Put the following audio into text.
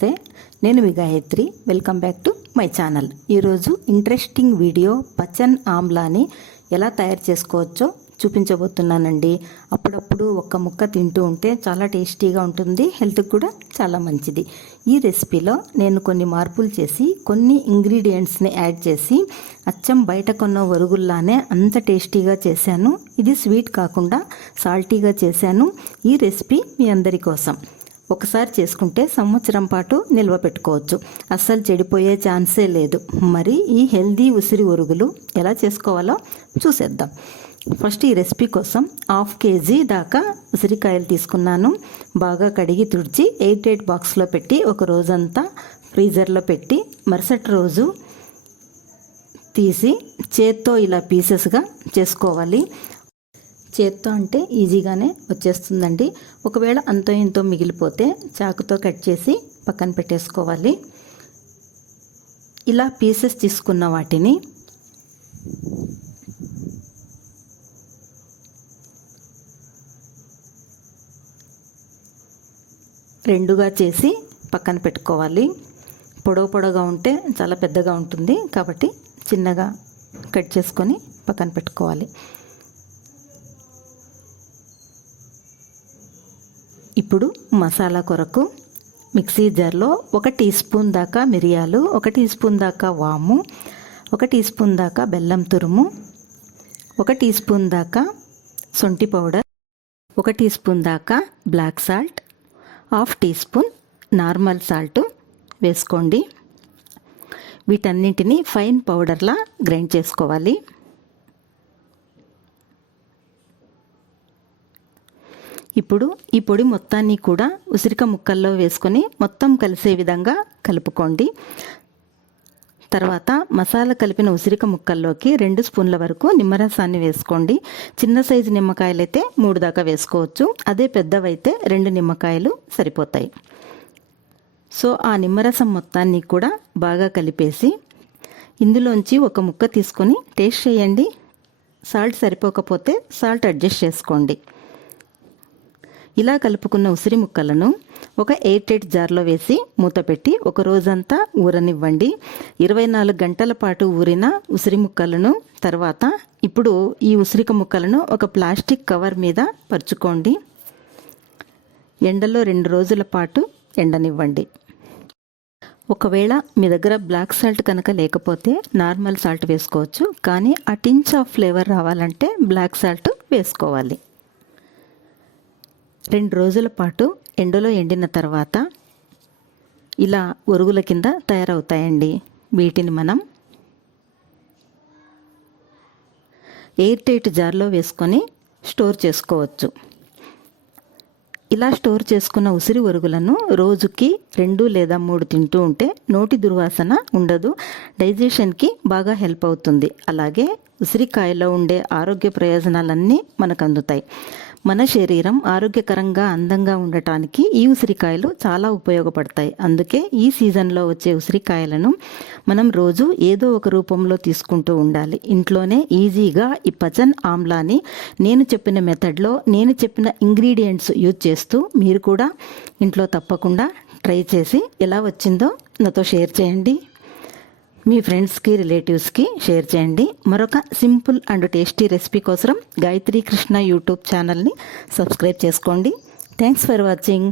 నమస్తే నేను మీ Gayatri. Welcome back to my channel ఈరోజు ఇంట్రెస్టింగ్ వీడియో పచన్ ఆమ్లాని ఎలా తయారు చేసుకోవచ్చో చూపించబోతున్నానండి. అప్పుడప్పుడు ఒక్క ముక్క తింటూ ఉంటే చాలా టేస్టీగా ఉంటుంది హెల్త్కి కూడా చాలా మంచిది. ఈ రెసిపీలో నేను కొన్ని మార్పులు చేసి కొన్ని ఇంగ్రీడియంట్స్ని యాడ్ చేసి అచ్చం బయట కొన్న వరుగుల్లానే అంత టేస్టీగా చేశాను. ఇది స్వీట్ కాకుండా సాల్టీగా చేశాను. ఈ రెసిపీ మీ అందరి కోసం. ఒకసారి చేసుకుంటే సంవత్సరం పాటు నిల్వ పెట్టుకోవచ్చు. అస్సలు చెడిపోయే ఛాన్సే లేదు. మరి ఈ హెల్దీ ఉసిరి ఒరుగులు ఎలా చేసుకోవాలో చూసేద్దాం. ఫస్ట్ ఈ రెసిపీ కోసం హాఫ్ కేజీ దాకా ఉసిరికాయలు తీసుకున్నాను. బాగా కడిగి తుడిచి ఎయిట్ ఎయిట్ బాక్స్లో పెట్టి ఒక రోజంతా ఫ్రీజర్లో పెట్టి మరుసటి రోజు తీసి చేత్తో ఇలా పీసెస్గా చేసుకోవాలి. చేత్తో అంటే ఈజీగానే వచ్చేస్తుందండి. ఒకవేళ అంతో ఇంతో మిగిలిపోతే చాకుతో కట్ చేసి పక్కన పెట్టేసుకోవాలి. ఇలా పీసెస్ తీసుకున్న వాటిని రెండుగా చేసి పక్కన పెట్టుకోవాలి. పొడవు పొడవుగా ఉంటే చాలా పెద్దగా ఉంటుంది కాబట్టి చిన్నగా కట్ చేసుకొని పక్కన పెట్టుకోవాలి. ఇప్పుడు మసాలా కొరకు మిక్సీ జార్లో ఒక టీ స్పూన్ దాకా మిరియాలు ఒక టీ స్పూన్ దాకా వాము ఒక టీ స్పూన్ దాకా బెల్లం తురుము ఒక టీ స్పూన్ దాకా సొంటి పౌడర్ ఒక టీ స్పూన్ దాకా black salt half teaspoon normal salt వేసుకోండి. వీటన్నింటినీ ఫైన్ పౌడర్లా గ్రైండ్ చేసుకోవాలి. ఇప్పుడు ఈ పొడి మొత్తాన్ని కూడా ఉసిరిక ముక్కల్లో వేసుకొని మొత్తం కలిసే విధంగా కలుపుకోండి. తర్వాత మసాలా కలిపిన ఉసిరిక ముక్కల్లోకి రెండు స్పూన్ల వరకు నిమ్మరసాన్ని వేసుకోండి. చిన్న సైజు నిమ్మకాయలు అయితే మూడు దాకా వేసుకోవచ్చు. అదే పెద్దవైతే రెండు నిమ్మకాయలు సరిపోతాయి. సో ఆ నిమ్మరసం మొత్తాన్ని కూడా బాగా కలిపేసి ఇందులోంచి ఒక ముక్క తీసుకొని టేస్ట్ చేయండి. సాల్ట్ సరిపోకపోతే సాల్ట్ అడ్జస్ట్ చేసుకోండి. ఇలా కలుపుకున్న ఉసిరి ముక్కలను ఒక ఎయిర్ టైట్ జార్లో వేసి మూత పెట్టి ఒక రోజంతా ఊరనివ్వండి. ఇరవై నాలుగు గంటల పాటు ఊరిన ఉసిరి ముక్కలను తర్వాత ఇప్పుడు ఈ ఉసిరిక ముక్కలను ఒక ప్లాస్టిక్ కవర్ మీద పరుచుకోండి. ఎండలో రెండు రోజుల పాటు ఎండనివ్వండి. ఒకవేళ మీ దగ్గర బ్లాక్ సాల్ట్ కనుక లేకపోతే నార్మల్ సాల్ట్ వేసుకోవచ్చు. కానీ ఆ టించ్ ఆఫ్ ఫ్లేవర్ రావాలంటే బ్లాక్ సాల్ట్ వేసుకోవాలి. రెండు రోజుల పాటు ఎండలో ఎండిన తర్వాత ఇలా ఒరుగుల కింద తయారవుతాయండి. వీటిని మనం ఎయిర్ టైట్ జార్లో వేసుకొని స్టోర్ చేసుకోవచ్చు. ఇలా స్టోర్ చేసుకున్న ఉసిరి ఒరుగులను రోజుకి రెండు లేదా మూడు తింటూ ఉంటే నోటి దుర్వాసన ఉండదు. డైజెషన్కి బాగా హెల్ప్ అవుతుంది. అలాగే ఉసిరికాయలో ఉండే ఆరోగ్య ప్రయోజనాలన్నీ మనకు అందుతాయి. మన శరీరం ఆరోగ్యకరంగా అందంగా ఉండటానికి ఈ ఉసిరికాయలు చాలా ఉపయోగపడతాయి. అందుకే ఈ సీజన్లో వచ్చే ఉసిరికాయలను మనం రోజు ఏదో ఒక రూపంలో తీసుకుంటూ ఉండాలి. ఇంట్లోనే ఈజీగా ఈ పచన్ ఆమ్లాని నేను చెప్పిన మెథడ్లో నేను చెప్పిన ఇంగ్రీడియంట్స్ యూజ్ చేస్తూ మీరు కూడా ఇంట్లో తప్పకుండా ట్రై చేసి ఎలా వచ్చిందో నాతో షేర్ చేయండి. మీ ఫ్రెండ్స్కి రిలేటివ్స్కి షేర్ చేయండి. మరొక సింపుల్ అండ్ టేస్టీ రెసిపీ కోసం గాయత్రి కృష్ణ యూట్యూబ్ ఛానల్ని సబ్స్క్రైబ్ చేసుకోండి. Thanks for watching.